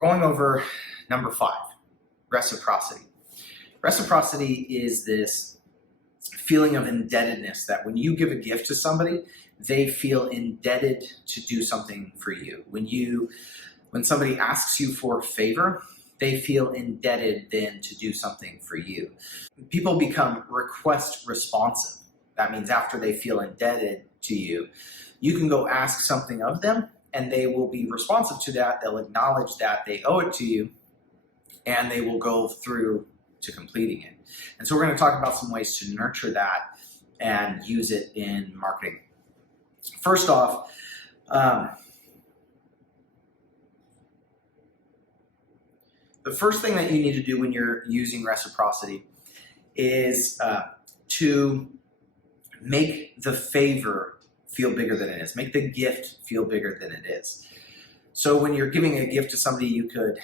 Going over number 5, reciprocity. Reciprocity is this feeling of indebtedness that when you give a gift to somebody, they feel indebted to do something for you. When somebody asks you for a favor, they feel indebted then to do something for you. People become request responsive. That means after they feel indebted to you, you can go ask something of them and they will be responsive to that. They'll acknowledge that they owe it to you and they will go through to completing it. And so we're going to talk about some ways to nurture that and use it in marketing. First off, the first thing that you need to do when you're using reciprocity is to make the favor feel bigger than it is. Make the gift feel bigger than it is. So when you're giving a gift to somebody, you could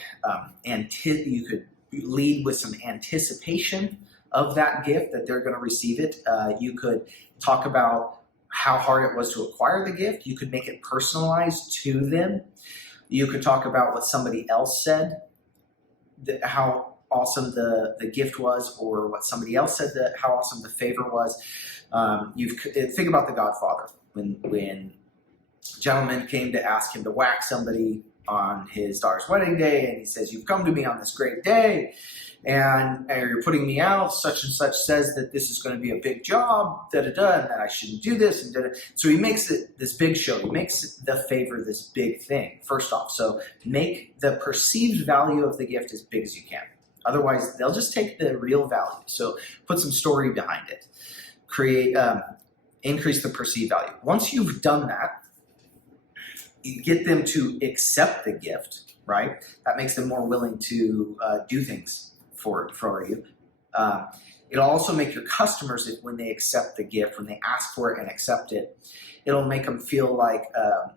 lead with some anticipation of that gift, that they're going to receive it. You could talk about how hard it was to acquire the gift. You could make it personalized to them. You could talk about what somebody else said, how awesome the gift was, or what somebody else said, how awesome the favor was. Think about The Godfather. When a gentleman came to ask him to whack somebody on his daughter's wedding day, and he says, "You've come to me on this great day, and you're putting me out. Such and such says that this is going to be a big job, and that I shouldn't do this, and da-da." So he makes it this big show. He makes the favor this big thing, first off. So make the perceived value of the gift as big as you can. Otherwise, they'll just take the real value. So put some story behind it. Increase the perceived value. Once you've done that, you get them to accept the gift, right? That makes them more willing to do things for you. It'll also make your customers, when they accept the gift, when they ask for it and accept it, it'll make them feel like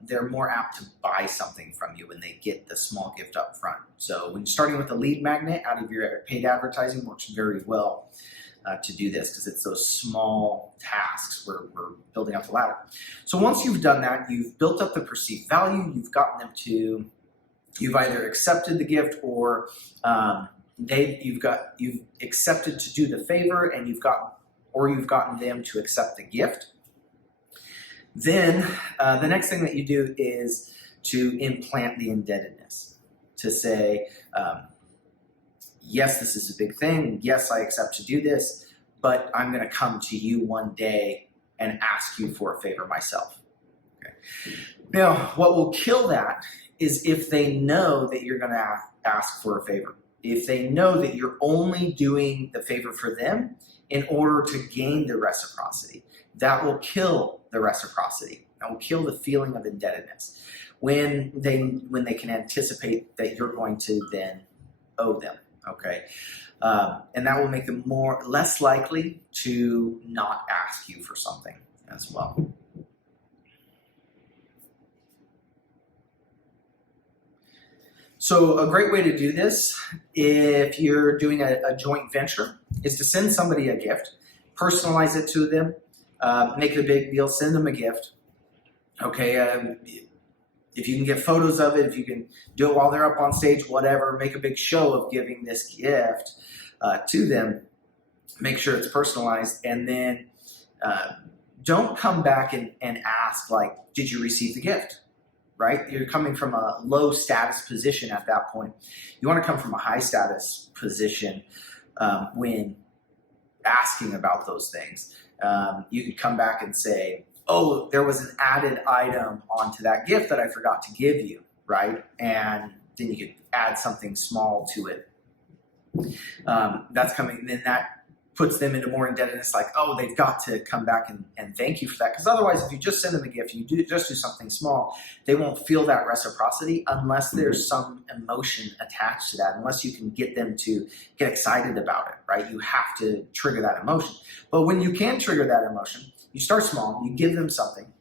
they're more apt to buy something from you when they get the small gift up front. So when starting with a lead magnet out of your paid advertising works very well to do this, because it's those small tasks we're building up the ladder. So once you've done that, you've built up the perceived value, you've you've either accepted the gift or you've accepted to do the favor, and you've gotten them to accept the gift. Then the next thing that you do is to implant the indebtedness, to say, yes, this is a big thing. Yes, I accept to do this, but I'm going to come to you one day and ask you for a favor myself. Okay. Now, what will kill that is if they know that you're going to ask for a favor. If they know that you're only doing the favor for them in order to gain the reciprocity, that will kill the reciprocity. That will kill the feeling of indebtedness when they can anticipate that you're going to then owe them. Okay, and that will make them less likely to not ask you for something as well. So a great way to do this, if you're doing a joint venture, is to send somebody a gift, personalize it to them, make it a big deal, send them a gift. Okay, if you can get photos of it, if you can do it while they're up on stage, whatever, make a big show of giving this gift to them. Make sure it's personalized, and then don't come back and ask, like, did you receive the gift? Right? You're coming from a low status position at that point. You want to come from a high status position when asking about those things. You could come back and say, "Oh, there was an added item onto that gift that I forgot to give you," right? And then you could add something small to it. Then that puts them into more indebtedness, like, oh, they've got to come back and thank you for that. Because otherwise, if you just send them a gift, just do something small, they won't feel that reciprocity unless there's some emotion attached to that, unless you can get them to get excited about it, right? You have to trigger that emotion. But when you can trigger that emotion, you start small, you give them something,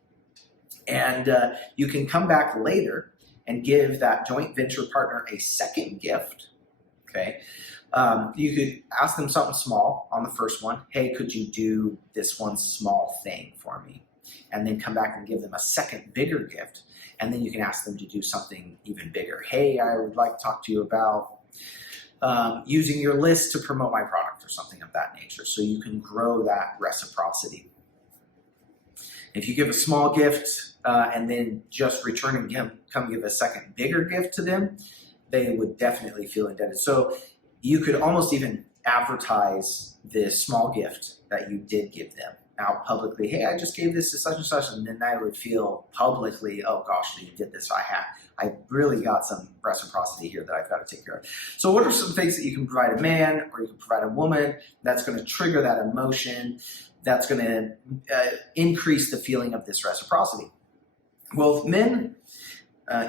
and you can come back later and give that joint venture partner a second gift, okay? You could ask them something small on the first one. Hey, could you do this one small thing for me? And then come back and give them a second bigger gift. and then you can ask them to do something even bigger. Hey, I would like to talk to you about using your list to promote my product or something of that nature. So you can grow that reciprocity. If you give a small gift and then just return and come give a second bigger gift to them, they would definitely feel indebted. So you could almost even advertise this small gift that you did give them out publicly. Hey, I just gave this to such and such, and then they would feel publicly, oh gosh, you did this. I really got some reciprocity here that I've got to take care of. So what are some things that you can provide a man or you can provide a woman that's going to trigger that emotion, that's going to increase the feeling of this reciprocity? Well, with men,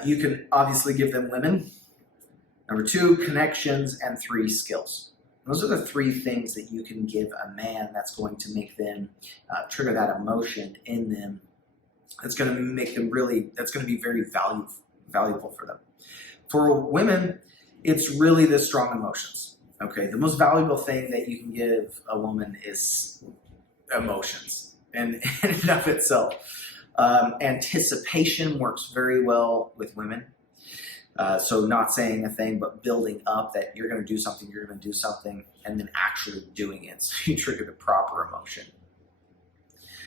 you can obviously give them women. Number 2, connections, and 3, skills. Those are the 3 things that you can give a man that's going to make them trigger that emotion in them. That's going to make them that's going to be very valuable for them. For women, it's really the strong emotions. Okay, the most valuable thing that you can give a woman is emotions in and of itself. Anticipation works very well with women. So not saying a thing, but building up that you're going to do something, and then actually doing it. So you trigger the proper emotion.